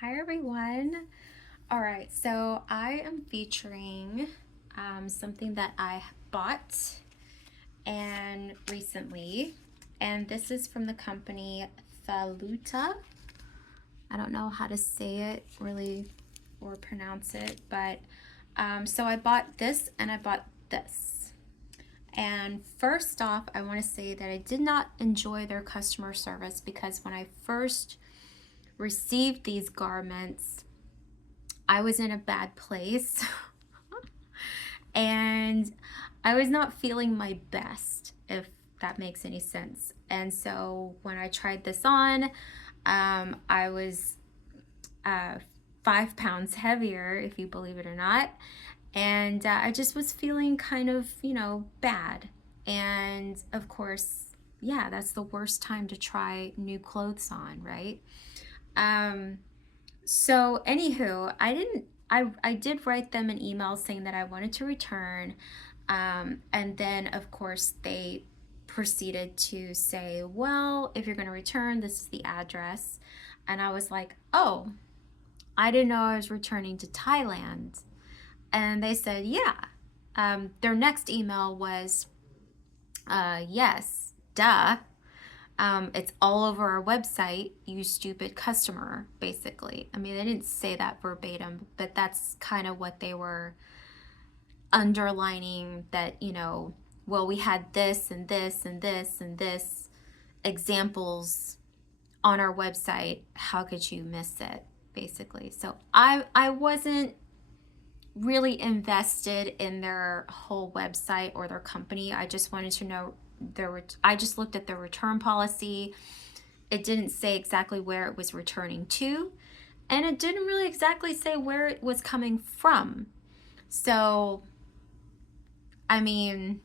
Hi everyone. All right, so I am featuring something that I bought and recently, and this is from the company Thaluta. I don't know how to say it really or pronounce it, but so I bought this and I bought this. And first off, I want to say that I did not enjoy their customer service because when I first received these garments, I was in a bad place and I was not feeling my best, if that makes any sense. And so when I tried this on, I was uh, 5 pounds heavier, if you believe it or not. And I just was feeling kind of, bad. And of course, yeah, that's the worst time to try new clothes on, right? Um, So, anywho, I did write them an email saying that I wanted to return. And then, of course, they proceeded to say, well, if you're going to return, this is the address. And I was like, oh, I didn't know I was returning to Thailand. And they said, yeah. Their next email was, yes, duh. It's all over our website, you stupid customer, basically. I mean, they didn't say that verbatim, but that's kind of what they were underlining that, well, we had this and this and this and this examples on our website. How could you miss it, basically? So I wasn't really invested in their whole website or their company. I just wanted to know I just looked at their return policy. It didn't say exactly where it was returning to, and it didn't really exactly say where it was coming from. So, I mean,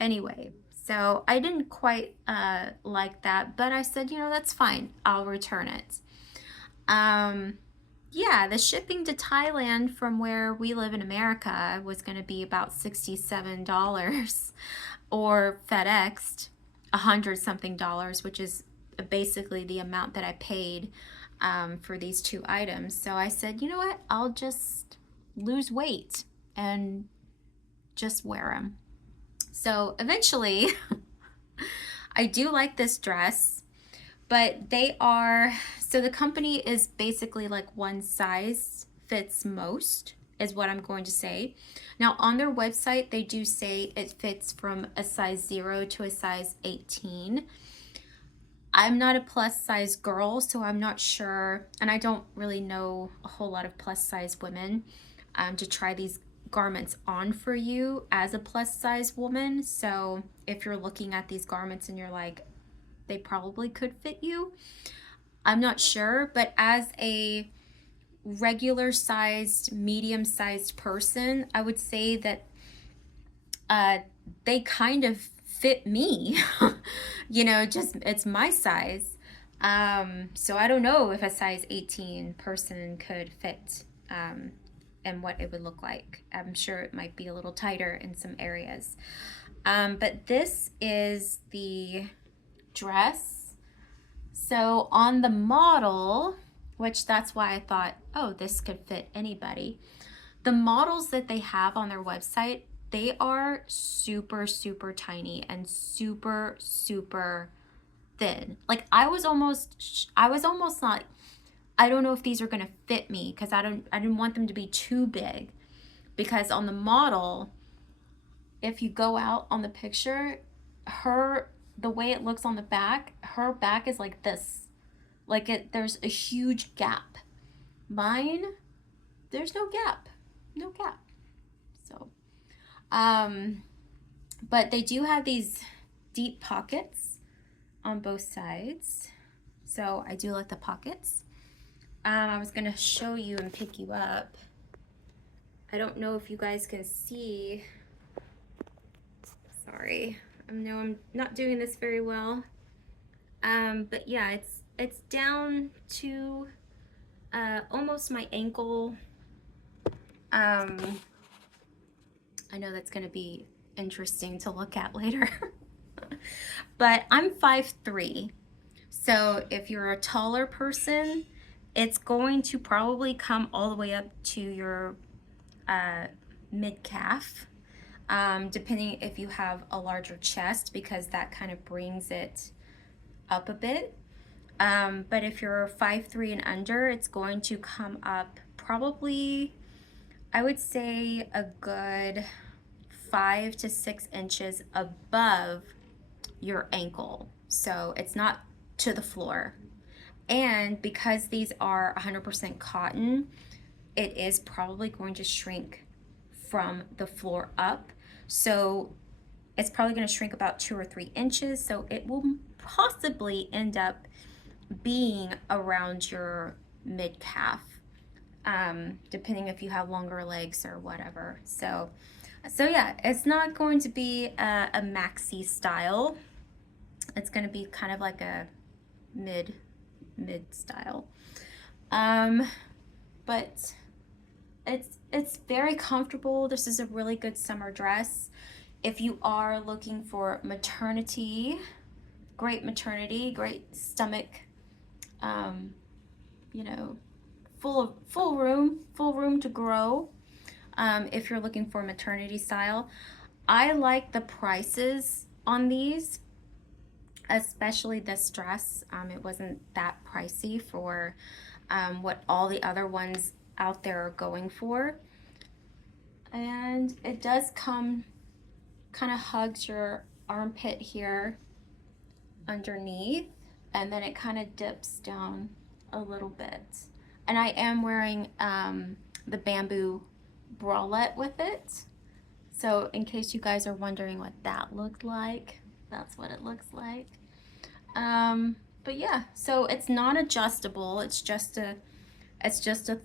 anyway, so I didn't quite like that, but I said, that's fine. I'll return it. Um, yeah, the shipping to Thailand from where we live in America was going to be about $67 or FedExed 100 something dollars, which is basically the amount that I paid for these two items. So I said, you know what? I'll just lose weight and just wear them. So eventually, I do like this dress, but so the company is basically like one size fits most, is what I'm going to say. Now, on their website, they do say it fits from a size 0 to a size 18. I'm not a plus size girl, so I'm not sure, and I don't really know a whole lot of plus size women to try these garments on for you as a plus size woman. So if you're looking at these garments and you're like, they probably could fit you, I'm not sure, but as a regular sized, medium sized person, I would say that uh, they kind of fit me. Just it's my size. So I don't know if a size 18 person could fit and what it would look like. I'm sure it might be a little tighter in some areas. But this is the dress. So on the model, which that's why I thought, oh, this could fit anybody. The models that they have on their website, they are super, super tiny and super, super thin. Like I was almost not, I don't know if these are gonna fit me because I didn't want them to be too big. Because on the model, if you go out on the picture, the way it looks on the back, her back is like this. There's a huge gap. Mine, there's no gap. No gap. So, um, but they do have these deep pockets on both sides. So I do like the pockets. I was gonna show you and pick you up. I don't know if you guys can see. Sorry, I know I'm not doing this very well. But yeah, it's down to almost my ankle. I know that's gonna be interesting to look at later. But I'm 5'3". So if you're a taller person, It's going to probably come all the way up to your mid-calf, depending if you have a larger chest, because that kind of brings it up a bit. But if you're 5'3" and under, it's going to come up probably, I would say, a good 5 to 6 inches above your ankle. So it's not to the floor. And because these are 100% cotton, it is probably going to shrink from the floor up. So it's probably going to shrink about 2 or 3 inches. So it will possibly end up being around your mid calf, depending if you have longer legs or whatever. So yeah, it's not going to be a maxi style. It's going to be kind of like a mid style. But it's very comfortable. This is a really good summer dress. If you are looking for maternity, great stomach, you know, full room to grow. If you're looking for maternity style, I like the prices on these, especially this dress. It wasn't that pricey for what all the other ones out there are going for. And it does come, kind of hugs your armpit here underneath, and then it kind of dips down a little bit. And I am wearing the bamboo bralette with it. So in case you guys are wondering what that looked like, that's what it looks like. But yeah, so it's not adjustable. It's just a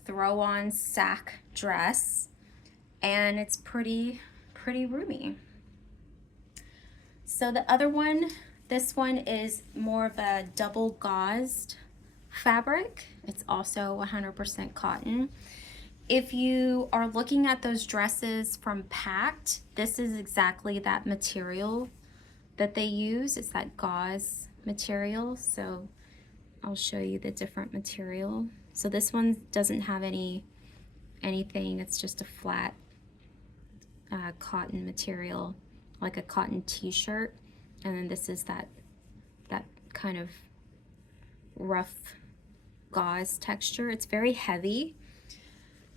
throw on sack dress, and it's pretty roomy. So the other one, this one is more of a double gauzed fabric. It's also 100% cotton. If you are looking at those dresses from Pact, this is exactly that material that they use. It's that gauze material. So I'll show you the different material. So this one doesn't have anything. It's just a flat cotton material, like a cotton t-shirt. And then this is that kind of rough gauze texture. It's very heavy.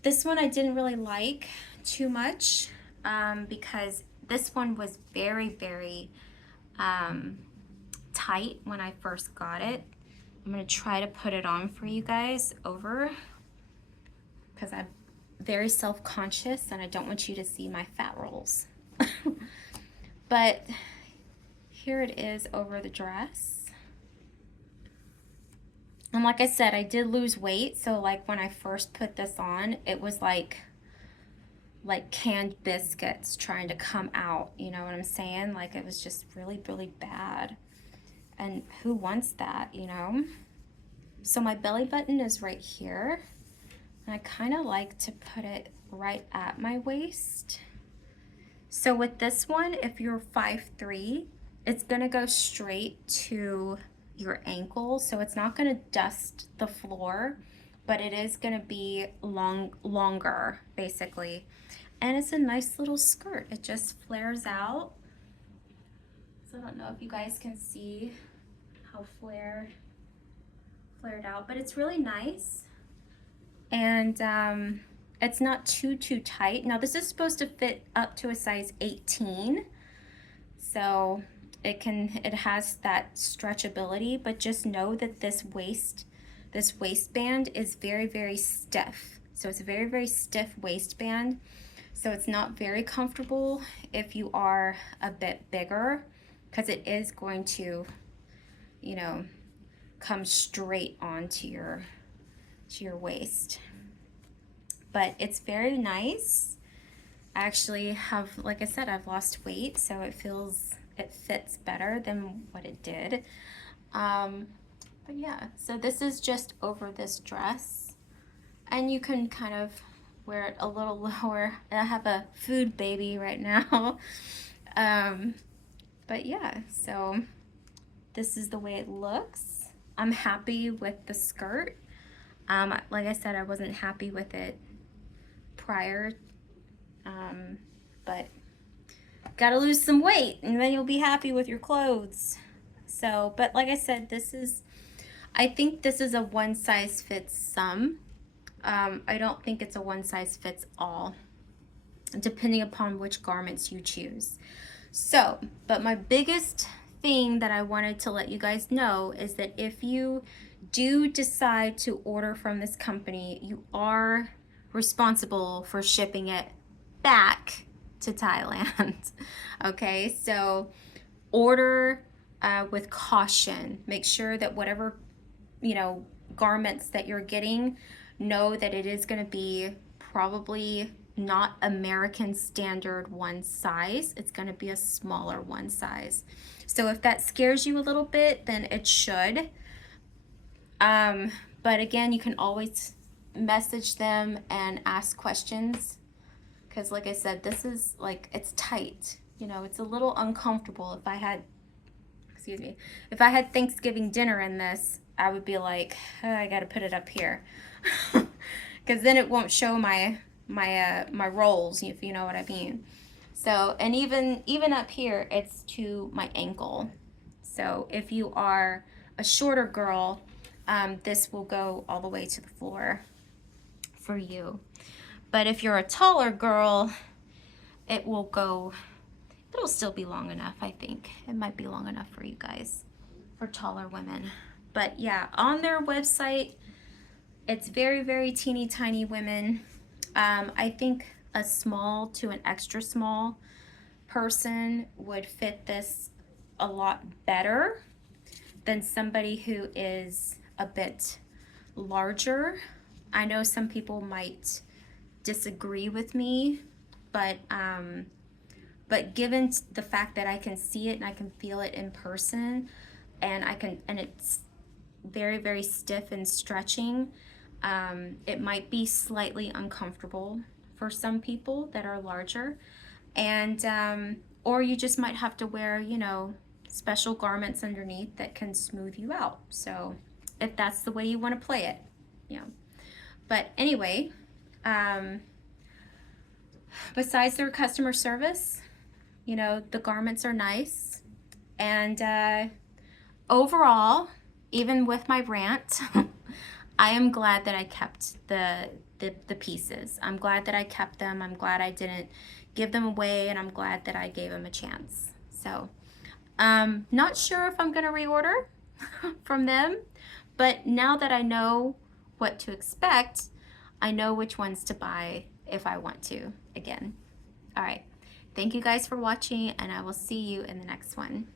This one I didn't really like too much because this one was very tight when I first got it. I'm gonna try to put it on for you guys over, because I'm very self-conscious and I don't want you to see my fat rolls. But here it is over the dress. And like I said, I did lose weight. So like when I first put this on, it was like canned biscuits trying to come out. You know what I'm saying? Like it was just really bad. And who wants that, you know? So my belly button is right here. And I kind of like to put it right at my waist. So with this one, if you're 5'3", it's gonna go straight to your ankle. So it's not gonna dust the floor, but it is gonna be longer, basically. And it's a nice little skirt. It just flares out. So I don't know if you guys can see how flared out, but it's really nice. And it's not too tight. Now this is supposed to fit up to a size 18. So it has that stretchability, but just know that this waistband is very stiff. So it's a very stiff waistband. So it's not very comfortable if you are a bit bigger, because it is going to, you know, come straight onto your waist. But it's very nice. I actually have, like I said, I've lost weight, so it fits better than what it did. But yeah, so this is just over this dress, and you can kind of wear it a little lower. I have a food baby right now. But yeah, so this is the way it looks. I'm happy with the skirt. Like I said, I wasn't happy with it prior, but gotta lose some weight and then you'll be happy with your clothes. So, but like I said, I think this is a one size fits some. I don't think it's a one size fits all, depending upon which garments you choose. So, but my biggest thing that I wanted to let you guys know is that if you do decide to order from this company, you are responsible for shipping it back to Thailand. Okay, so order with caution. Make sure that whatever, you know, garments that you're getting, know that it is going to be probably not American standard one size. It's going to be a smaller one size. So if that scares you a little bit, then it should. But again, you can always message them and ask questions, because like I said, this is like, it's tight. You know, it's a little uncomfortable. If I had, excuse me, if I had Thanksgiving dinner in this, I would be like, oh, I got to put it up here, because then it won't show my rolls, if you know what I mean. So, and even up here, it's to my ankle. So if you are a shorter girl, this will go all the way to the floor for you. But if you're a taller girl, it'll still be long enough, I think. It might be long enough for you guys, for taller women. But yeah, on their website, it's very, very teeny tiny women. I think a small to an extra small person would fit this a lot better than somebody who is a bit larger. I know some people might disagree with me, but given the fact that I can see it and I can feel it in person, and it's very, very stiff and stretching, it might be slightly uncomfortable for some people that are larger, and or you just might have to wear, you know, special garments underneath that can smooth you out. So if that's the way you want to play it, you know. But anyway, besides their customer service, you know, the garments are nice, and overall, even with my rant, I am glad that I kept the pieces. I'm glad that I kept them. I'm glad I didn't give them away, and I'm glad that I gave them a chance. So, not sure if I'm gonna reorder from them, but now that I know what to expect, I know which ones to buy if I want to again. All right. Thank you guys for watching, and I will see you in the next one.